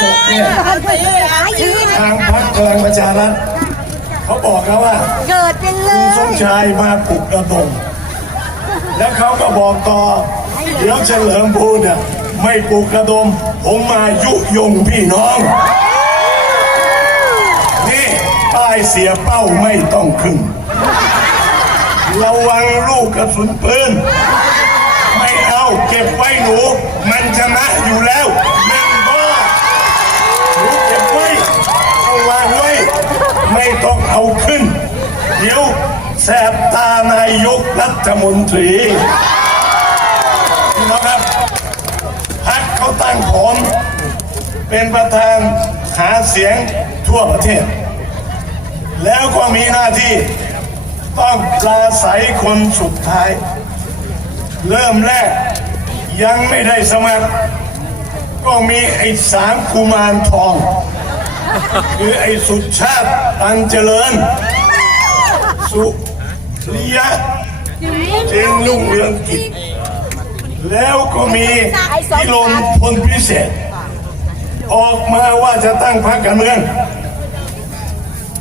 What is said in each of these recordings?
ศกเนี่ยทางพรรคพลังประชารัฐเขาบอกแล้วว่าเกิดเป็นเลคุณสยมชายมาปลุกระดมแล้วเขาก็บอกต่อ เดี๋ยวเฉลิมพูดเนี่ยไม่ปลุกระดม ผมมายุยงพี่น้อง นี่ป้ายเสียเป้าไม่ต้องขึ้น ระวังลูกกระสุนปืน ไม่เอาเก็บไว้หนูมัน ชนะอยู่แล้วแม่บ้าหนูเก็บไว้เอาวางไว้ ไม่ต้องเอาขึ้น เดี๋ยวแสบตานายกรัฐมนตรีพี่น้องครับพักเขาตั้งผมเป็นประธานหาเสียงทั่วประเทศ แล้วก็มีหน้าที่ต้องปราศัยคนสุดท้าย เริ่มแรก ยังไม่ได้สมัคร ก็มีไอ้สามกุมารทอง คือไอ้สุชาติตันเจริญ สุริยะเจนลุ่งเรืองกิจ แล้วก็มีพิลมพลพิเศษ ออกมาว่าจะตั้งพรรคการเมือง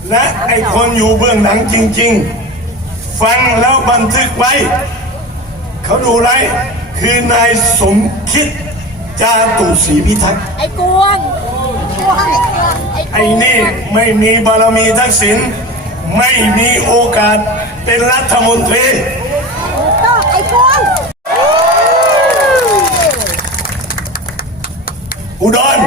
และไอ้คนอยู่เบื้องหลังจริง ๆ ฟังแล้วบันทึกไว้ เขาดูไร คือนายสมคิดจาตุศรีพิทักษ์ไอ้กวงกวงไอ้ไอ้นี่ไม่มีบารมีทักษิณไม่มีโอกาสเป็นรัฐมนตรีต้องไอ้กวงอุดร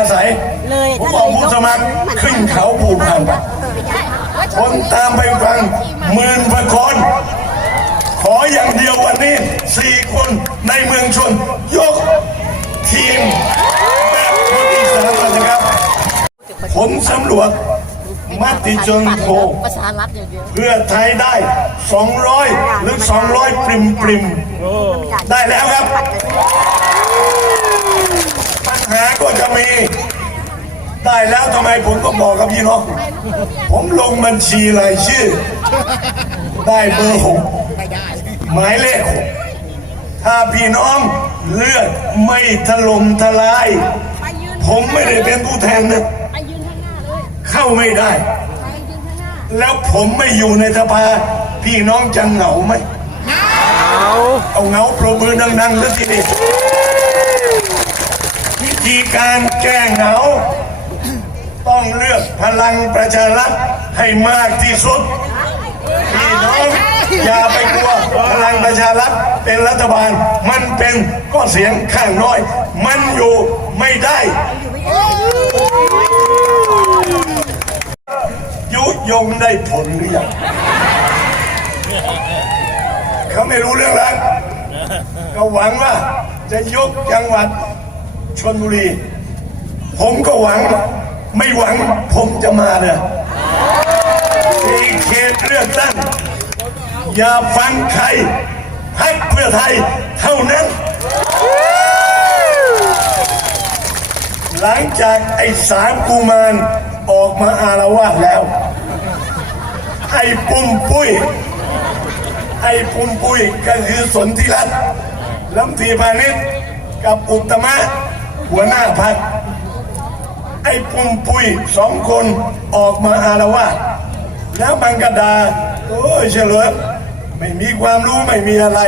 มีที่ให้ปราศัย เลยผมบอกผู้สมัครขึ้นเขาผูกพันไปคนตามไปฟังหมื่นกว่าคนขออย่างเดียววันนี้สี่คนในเมืองชน ยกทีมแบบคนอีสานก่อนนะครับผมสำรวจมติชนโพลประชารัฐอย่างเดียวเพื่อไทยได้ 200 หรือ 200 ปริมปริมๆได้แล้วครับปัญหา ก็จะมี ได้แล้วทำไมผมก็บอกกับพี่น้องผมลงบัญชีรายชื่อ ได้เบอร์หกหมายเลขหกถ้าพี่น้องเลือกไม่ถล่มทลาย ผมไม่ได้เป็นผู้แทนนะไปยืนข้างหน้าเลยเข้าไม่ได้ไปยืนข้างหน้าแล้วผมไม่อยู่ในสภาพี่น้องจะเหงาไหมเอาเหงาปรบมือดังๆแล้วทีนี้วิ ธีการแก้เหงา ต้องเลือกพลังประชารัฐให้มากที่สุดพี่น้องอย่าไปกลัวพลังประชารัฐเป็นรัฐบาล มันเป็นก็เสียงข้างน้อย มันอยู่ไม่ได้ยุยงได้ผลหรือยังเขาไม่รู้เรื่องแล้วก็หวังว่าจะยกจังหวัด ชนบุรี ผมก็หวัง ไม่หวังผมจะมาเนี่ยสี่เขตเลือกตั้ง อย่าฟังใครพักเพื่อไทยเท่านั้น หลังจากไอ้สามกุมารออกมาอารวาสแล้ว ไอ้ปุ่มปุ้ย ไอ้ปุ่มปุ้ยก็คือสนธิรัตน์ลำตรีพาณิชย์กับอุตตมะ หัวหน้าพักไอ้ปุ่มปุ้ยสองคนออกมาอารวาสแล้วบังกระดา โอ้ยเฉลิมไม่มีความรู้ไม่มีอะไร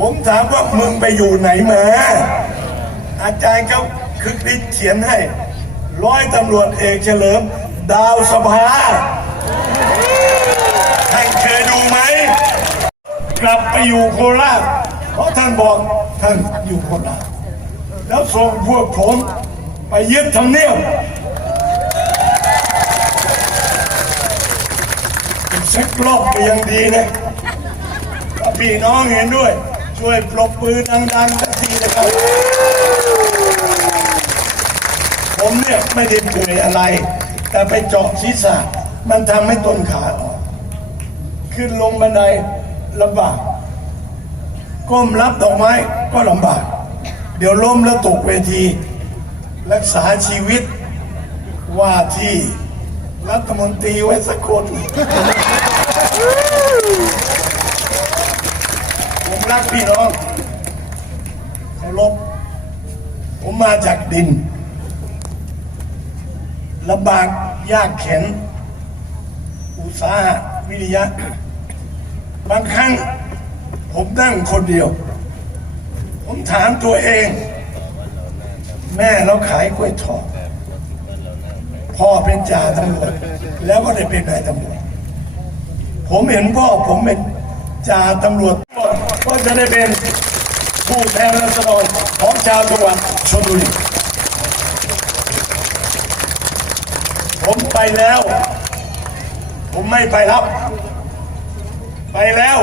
ผมถามว่ามึงไปอยู่ไหนมา อาจารย์เขาคึกฤทธิ์เขียนให้ ร้อยตำรวจเอกเฉลิม ดาวสภาท่านเคยดูไหม กลับไปอยู่โคราชเพราะท่านบอกท่านอยู่โคราช แล้วส่งพวกผมไปยึดทำเนียบอีกสักรอบก็ยังดีนะถ้าพี่น้องเห็นด้วย ช่วยปรบมือดังๆสักทีนะครับ ผมเนี่ยไม่ได้เปื่อยอะไร แต่ไปเจาะศีรษะ มันทำให้ต้นขาออกขึ้นลงบันไดลำบาก ก้มรับดอกไม้ก็ลำบาก เดี๋ยวล้มแล้วตกเวที รักษาชีวิตว่าที่รัฐมนตรีไว้สักคน ผมรักพี่น้องเคารพผมมาจากดินลำบากยากเข็น อุตสาหะวิริยะ บางครั้งผมนั่งคนเดียว ผมถามตัวเอง แม่เราขายกล้วยทอดพ่อเป็นจ่าตำรวจแล้วก็ได้เป็นนายตำรวจ ผมเห็นพ่อผมเป็นจ่าตำรวจก็จะได้เป็นผู้แทนรัษฎรของชาวจังหวัดชลบุรีผมไปแล้ว ผมไม่ไปรับ ไปแล้ว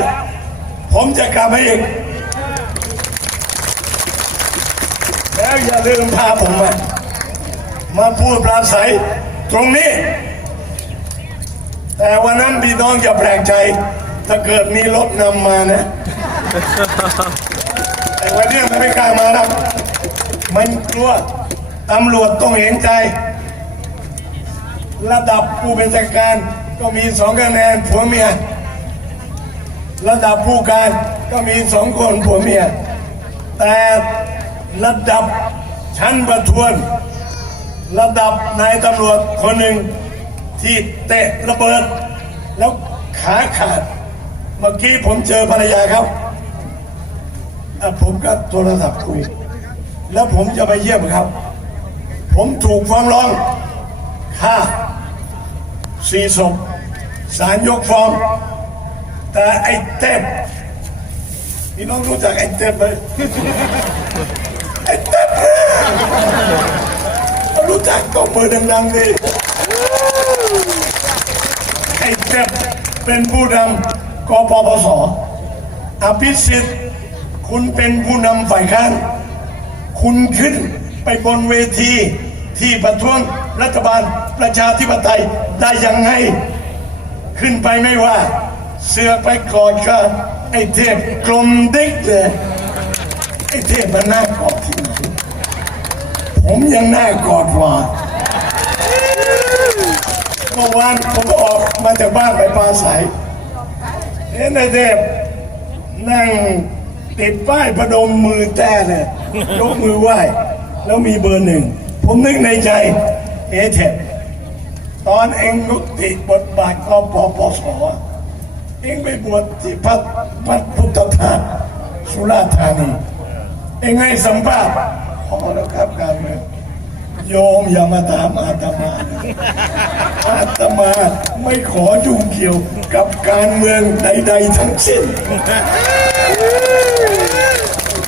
ผมจะกลับมาอีก แล้วอย่าลืมพาผมมา มาพูดปราศัยตรงนี้ แต่วันนั้นพี่น้องอย่าแปลกใจ ถ้าเกิดมีรถนำมานะ แต่วันนี้มันไม่กล้ามานะมันกลัวตำรวจต้องเห็นใจ ระดับผู้เป็นจัดการก็มีสองคะแนนผัวเมียระดับผู้การก็มีสองคนผัวเมีย แต่ระดับ ชั้นประทวน ระดับนายตำรวจคนหนึ่งที่เตะระเบิด แล้วขาขาด เมื่อกี้ผมเจอภรรยาครับผมก็โทรศัพท์คุย แล้วผมจะไปเยี่ยมครับ ผมถูกฟ้องร้องฆ่าสี่ศพศาลยกฟ้อง แต่ไอ้เต็มพี่น้องรู้จักไอ้เต็มไหมไอ้เต็ม รู้จักก็มือดังๆดิไอ้เต็มเป็นผู้นำกปปสอภิสิทธิ์คุณเป็นผู้นำฝ่ายค้าน คุณขึ้นไปบนเวทีที่ประท้วงรัฐบาลประชาธิปไตยได้ยังไง ขึ้นไปไม่ว่า เสือไปกอดกันไอ้เทพกลมดิกเลย ไอ้เทพมันน่ากอดที่ ผมยังน่ากอดกว่าเมื่อวานผมออกมาจากบ้านไปปลาใสเห็นไอ้เทพนั่งติดป้ายประดมมือแต้เลยยกมือไหว้ แล้วมีเบอร์หนึ่ง ผมนึกในใจ เอเทพตอนเองยุติบทบาทกปปสเองไปบวชที่พัดพัดพุทธทาสสุราธานี เองให้สัมภาษณ์ อแล้วครับการเมืองโยมอย่ามาถามอาตมานะอาตมาไม่ขอยุ่งเกี่ยวกับการเมืองใด ๆ ทั้งสิ้น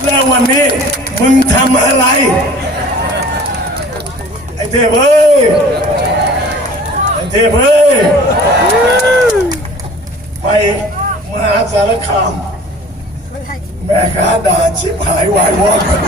แล้ววันนี้มึงทำอะไร ไอ้เทพเอ้ย ไอ้เทพเอ้ย ไปมหาสารคาม แม่ค้าด่าชิบหายวายวอดกัน